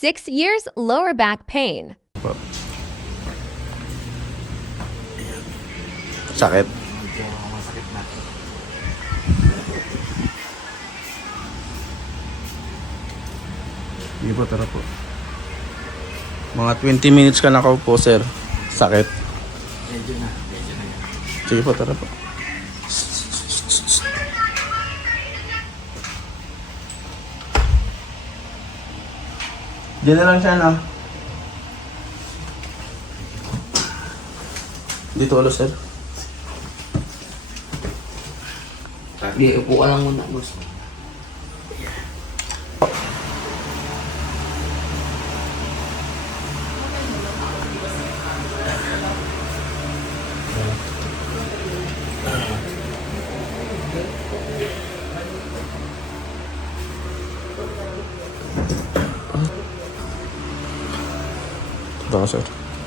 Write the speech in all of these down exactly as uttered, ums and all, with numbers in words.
six years lower back pain. Sakit. Medyo masakit na. Sige po, tara po. Mga twenty minutes ka nakaupo, sir. Sakit. Medyo na. Medyo na yan. Sige po, tara po. Diyan na lang siya, no? Dito ulo, sir. Hindi, upo ka lang muna, boss. Ito, sir.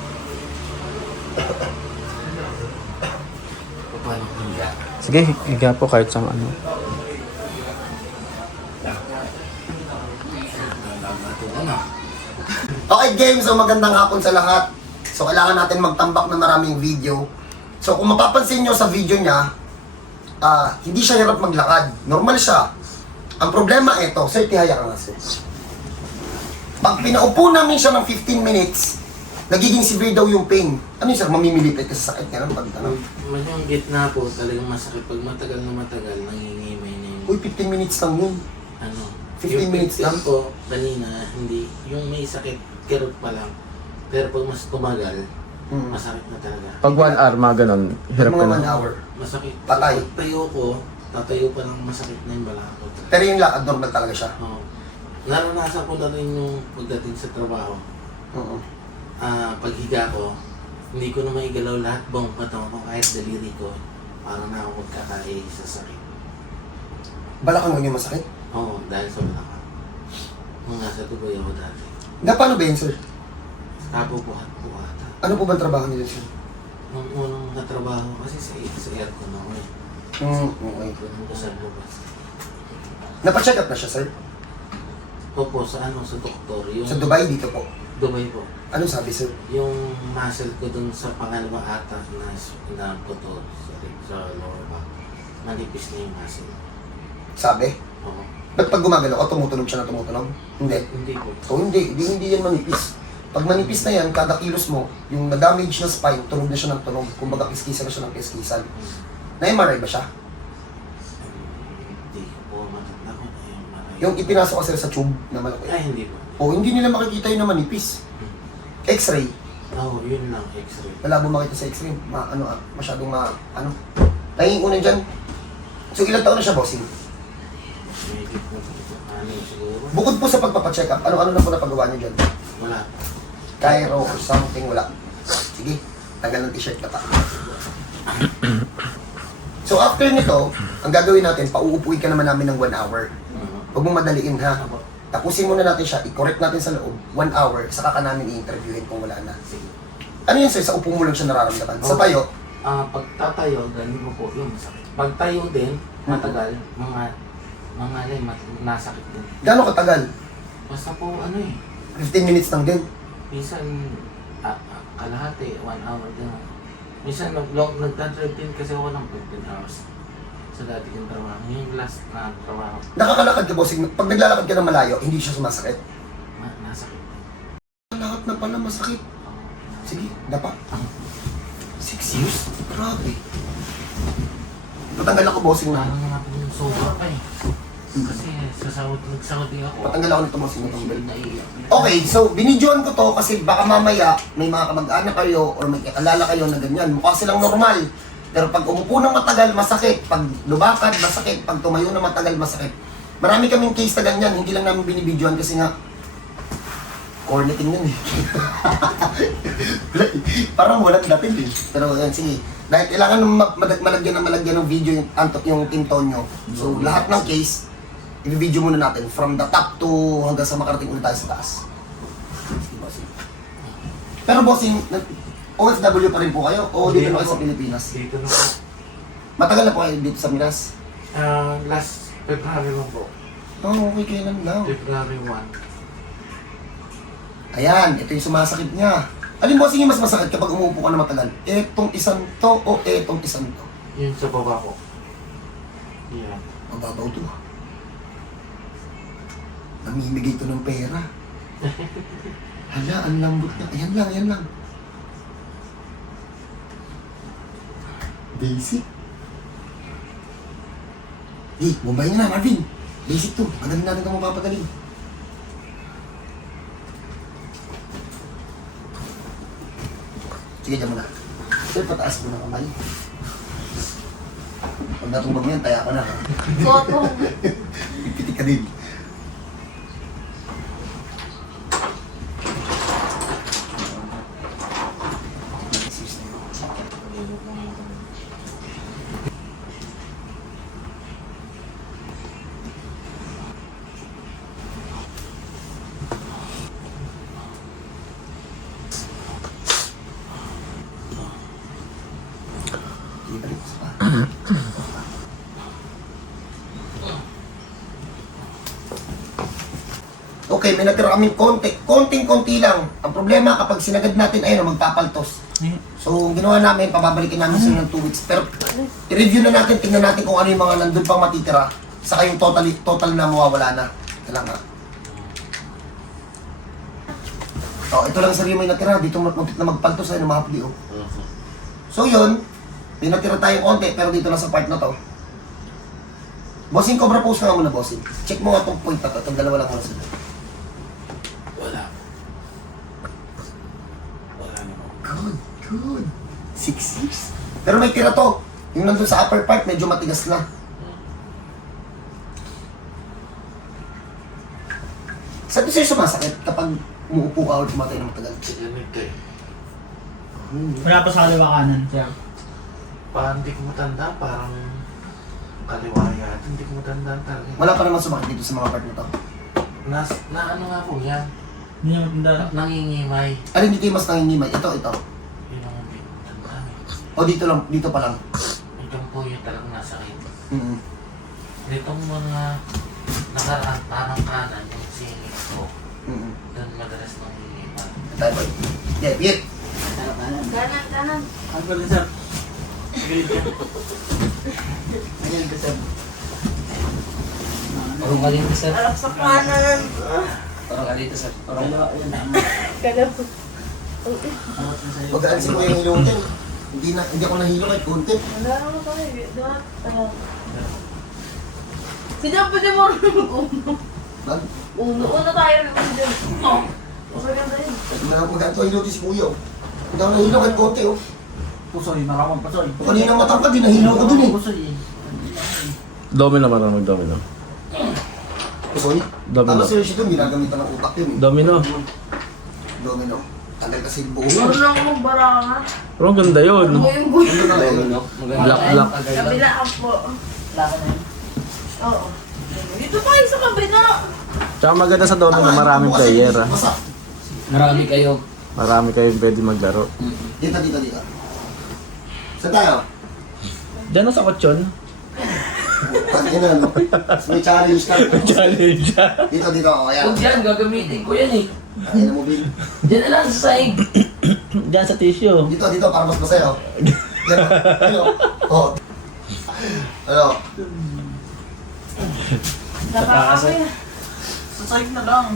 Paano ko higa? Sige, higa po kahit sa ano. Ano? Okay game, so magandang hapon sa lahat. So kailangan natin magtambak ng maraming video. So kung mapapansin nyo sa video niya, ah hindi siya hirap maglakad. Normal siya. Ang problema ito, sir, tihaya ka nga sir. Pag pinaupo namin siya ng fifteen minutes, nagiging severe daw yung pain. Ano yun sir, mamimilipit kasi sakit nga lang pag ano. Pag yung gitna po, talagang masakit. Pag matagal na matagal, nangingimay na yung Uy, fifteen minutes lang yun. ano. fifteen yung minutes lang? po, kanina, hindi. Yung may sakit, kirot pa lang. Pero pag mas tumagal, Hmm. masakit na talaga. Pag one hour, mga ganun, hirap Mga ka one na. hour. Masakit. Patay. Pag tayo ko, tatayo pa lang masakit na yung balakot. Pero yung lakad, normal talaga siya. Oo. Naranasan ko na rin yung pagdating sa trabaho. Oo. Ah, paghiga ko, hindi ko na maigalaw lahat buong katawan ko kahit daliri ko. Parang na ako magkakain sa sakit. Balakang mo yung masakit? Oo, dahil sa balakang. Mga sa tuboy ako dati. Na paano ba yun sir? Kabubuhat po ata. Ano po ba ang trabaho niyo sir? Nung unang natrabaho kasi sa, sa aircon ako eh. Hmm, okay. Punong ko sa labas. Napacheck up na siya sir? Opo, sa ano, sa doktor. Yung Sa Dubai, dito po. Dubai po. Ano sabi sir? Yung muscle ko dun sa pangalawa ata na na puto sorry, sa lower back. Manipis na yung muscle. Sabi? Oo. Ba't pag gumagalaw ka, tumutunog siya na tumutunog? Hindi. Hindi po. O hindi, hindi, hindi yan manipis. Pag manipis na yan, kada kilos mo, yung na-damage na spine, tunog na siya ng tunog. Kumbaga, kiskisan na siya ng kiskisan. Na-M R I ba siya? Hindi ko po matanda ko na yung mga... Yung ipinasok kasi sa tube na malaki. Ay, hindi po. O hindi nila makikita yun na manipis. X-ray. Oo, oh, yun lang, x-ray. Malabo makita sa X-ray. Ma, ano, ah, masyadong ma, ano. Nangingunan dyan. So, ilang taon na siya, bossing? Medyo po, ano siguro? Bukod po sa pagpapacheck up, ano-ano na po napagawa niyo dyan? Wala. Cairo or something, wala. Sige, tagal ng t-shirt na pa. So after nito, ang gagawin natin, pauupuin ka naman namin ng one hour. Oo. Huwag mong madaliin ha. Ako. Tapusin muna natin siya, i-correct natin sa loob, one hour, saka ka namin i-interviewin kung wala na. Sige. Ano yun sir, sa upo mo lang siya nararamdaman? Sa Okay. tayo, Ah, pag tatayo, galing mo po yung masakit. Pag tayo din, matagal, mga mga alay, mat, nasakit din. gano'ng katagal? Basta po ano eh, fifteen minutes lang din. minsan ah, ah, kalahati, one hour din. Minsan nag-long, nagdadrive din kasi ako ng fifteen hours sa dati kong trabaho. Yung last na trabaho, Nakakalakad ka bossing, pag naglalakad ka ng malayo, hindi siya sumasakit. ma, nasakit din. Lahat na pala masakit. Sige, dapat. Six years? Grabe. Patanggal ako bossing na. Parang nga po yung sobra pa eh. Kasi sa sahod, nagsahod din ako. Patanggal ako nito bossing na tanggal. Naiiyak. Okay, so binidyoan ko to kasi baka mamaya may mga kamag-anak kayo or may kakilala kayo na ganyan. Mukha silang normal. Pero pag umupo ng matagal, masakit. Pag lumakad, masakit. Pag tumayo ng matagal, masakit. Marami kaming case na ganyan. Hindi lang namin binibidyoan kasi nga corneting yun eh. Parang walang dating eh. Pero yan, sige. Dahil kailangan ma- ma- malagyan na malagyan ng video yung, antok yung Tintonyo. So lahat ng case, i-video muna natin from the top to hanggang sa makarating ulit tayo sa taas. Sige, bossing. Pero bossing, nag- O F W pa rin po kayo o dito na kayo sa Pilipinas? Dito na po. Matagal na po kayo dito sa Minas? Ah, last February lang po. Oo, oh, okay, kailan lang. February first. Ayan, ito yung sumasakit niya. Alin bossing yung mas masakit kapag umuupo ka na matagal? Etong isang to o etong isang to? Yun sa baba ko. Yan. Mababaw to. Namimigay to ng pera. Hala, ang lambot niya. Ayan lang, ayan lang. Basic. Eh, Mumbai na na, Marvin. Basic to. Magaling natin ito mapapagaling. Sige, dyan mo na. Sir, pataas mo na kamay. Pag natumbag mo yan, taya ka na. Goto. Pipitik ka din. Okay, may natira kaming konti. Konting-konti lang. Ang problema, kapag sinagad natin, ayun, magpapaltos. So, ang ginawa namin, pababalikin namin sila ng two weeks. Pero, i-review na natin, tingnan natin kung ano yung mga nandun pang matitira. Saka yung total, total na mawawala na. Kailangan nga. Oh, ito lang sarili may natira. Dito muntik na magpaltos, ayun, mahapdi, oh. So, yun. May natira tayong konti, pero dito lang sa part na to. Bossing, cobra pose ka nga muna, bossing. Check mo nga itong point na to. Itong dalawa lang muna sila. Wala. Wala naman. Good, good. Six years. Pero may tira to. Yung nandun sa upper part, medyo matigas na. Sabi sa'yo sumasakit kapag umuupo ka o tumatay na matagal. Ganito eh. Wala pa sa kaliwa kanan. Siya. Parang hindi ko matanda, parang kaliwa yata, hindi ko matanda talaga. Wala pa naman sumakit dito sa mga part na to. Nas, na ano nga po yan? Hindi niya matanda. Nangingimay. Alin dito yung mas nangingimay? Ito, ito. Yun ang hindi ko matanda eh. O dito lang, dito pa lang. Ito po yung talagang nasakit. Mm-hmm. Nitong mga nakaraan, parang kanan, yung singit ko, Mm-hmm. doon madalas nangingimay. Tayo boy. Yeah, yeah. Kanan, kanan. Ano ba din, sir? Galit ka. Ayan ka, sir. Parang alito sir. Alap sa kanan. Parang alito sir. Parang Kaliwa, ayan. Kanan. Angat na sa'yo. Pagkaan mo yung hilong din. Hindi na, hindi ako nahilo kahit konti. Wala naman tayo. Dapat. Sino ang pwede mo rin mag-uno? Nag, Uno. Uno tayo. Oh. Mas maganda yun. pagkaan ko hilo si kuya. Oh. Hindi ako nahilo kahit konti oh. Pusoy, maramang pusoy. O kanina matangkad, di nahilo ko dun eh. Pusoy eh. Domino ba na mag-domino? Kusoy? Domino. Tapos seriously dun, ginagamitan ng utak yun eh. Domino. Domino. Tagal kasi buo. Meron lang akong baranga. Pero ang ganda yun. Ano yung buhay? Domino. Black, black. Kabila po. Wala ka na yun. Oo. Dito tayo sa kabila. Tsaka maganda sa domino, maraming player. ah. Basta. Marami kayo. Marami kayong pwede maglaro. Dito, dito, dito. Saan tayo? Diyan na sa kutsyon. Pagkin na, no? May challenge ka. Challenge siya. Dito, dito. O, ayan. Huwag dyan, gagamitin ko yan eh. Ayan mo, Bill. Dyan na lang sa sahig. Diyan sa tissue. Dito, dito, para mas masaya, oh. Yan, oh. Ano? Oh. Ano? Nakakapin. Sa sahig na lang.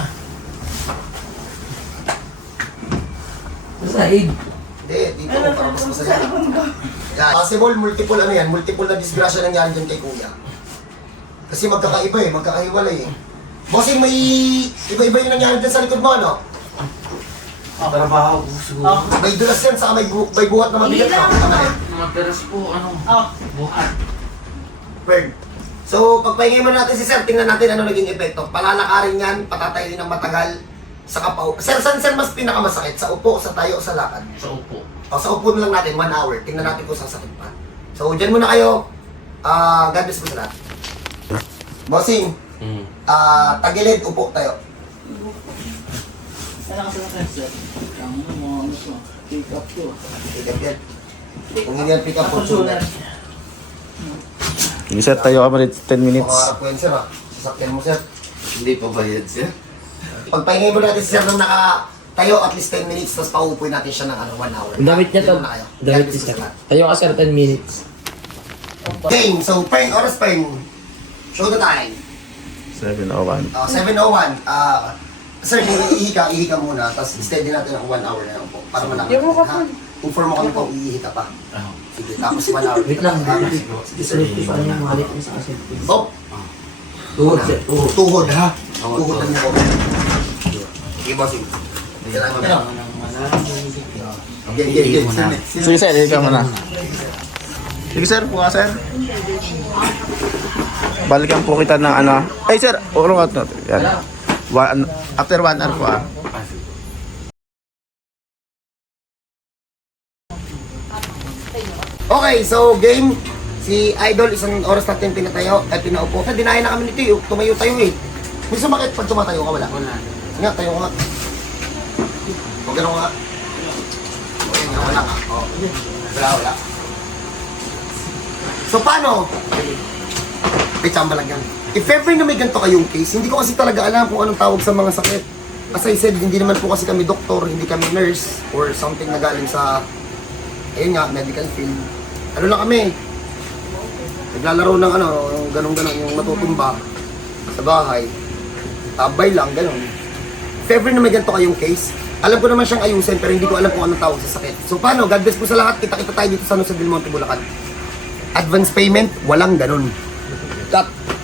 Sa sahig. Hindi, dito, para mas masaya. Yan. Possible, multiple ano yan, multiple na disgrasya nangyari dyan kay kuya. Kasi magkakaiba eh, magkakahiwalay eh. Bossing, may iba-iba yung nangyari dyan sa likod mo, ano? Trabaho ko siguro. Ah. May dulas yan, saka may, bu may buhat na mabigat. Ilang. Nakita na eh. Madalas po, ano, Ah. buhat. Bird. So, pagpahingay mo natin si Sir, tingnan natin ano naging epekto. Palalakarin yan, patatayin ng matagal, sa kapaw. Sir, saan sir mas pinakamasakit? Sa upo, sa tayo, o sa lakad? Sa upo. O, sa upo na lang natin, one hour. Tingnan natin kung sasakit pa. So, dyan muna kayo. Ah, God bless po sa lahat. Bossing, Hmm. ah, tagilid, upo tayo. Wala ka sa akin, sir. Ang ano mo, ano to. Pick up to. Pick up yan. Kung hindi yan pick up po, Ako sulat. Sige sir, tayo ka pa rin ten minutes. Makaharap ko yan, sir, ha. Sasakyan mo, sir. Hindi pa bayad siya. Pagpahingin mo natin si sir nang nakatayo at least ten minutes, tapos pauupuin natin siya ng ano, one hour. Ang damit niya to. Tingnan na kayo. Damit God ni bless sir. po sa lahat. Tayo ka sir, ten minutes. Game, so peng, oras peng. Show the time. seven oh one. Uh, seven oh one. Uh, sir, iihi ka, iihi ka muna, tapos steady natin ang one hour na lang po. Para malaman Yung natin, mukha ha? Inform mo kami kung iihi ka pa. Sige, tapos one hour. Wait lang. Ah, Sige sir, paano yung malit mo sa kasi? Oh, Tuhod sir, tuhod. tuhod ha. Tuhod lang niya ko. Sige, bossing. Kailangan Ano? mo ng maraming Game, game, game. Sino- sino- Sige sir, ikaw muna. Sige sir, buka sir. Balikan po kita ng ano. Ay sir, uro ka to. Yan. One, after one hour po ah. Okay, so game. Si Idol, isang oras natin pinatayo, ay pinaupo. Kasi dinahin na kami nito eh. Tumayo tayo eh. May sumakit pag tumatayo ka, wala? Wala. Sige nga, tayo ka nga. Huwag ganun nga. Okay nga, wala nga. Oh. Wala, wala. So paano? May tsamba lang yan. If ever na may ganito kayong case, hindi ko kasi talaga alam kung anong tawag sa mga sakit. As I said, hindi naman po kasi kami doktor, hindi kami nurse, or something na galing sa, ayun nga, medical field. Ano lang kami, naglalaro ng ano, yung ganun-ganun, yung matutumba sa bahay. Tabay lang, ganun. If ever na may ganito kayong case, alam ko naman siyang ayusin, pero hindi ko alam kung anong tawag sa sakit. So paano? God bless po sa lahat. Kita-kita tayo dito sa, ano, sa Del Monte, Bulacan. Advance payment, walang ganun. Cut.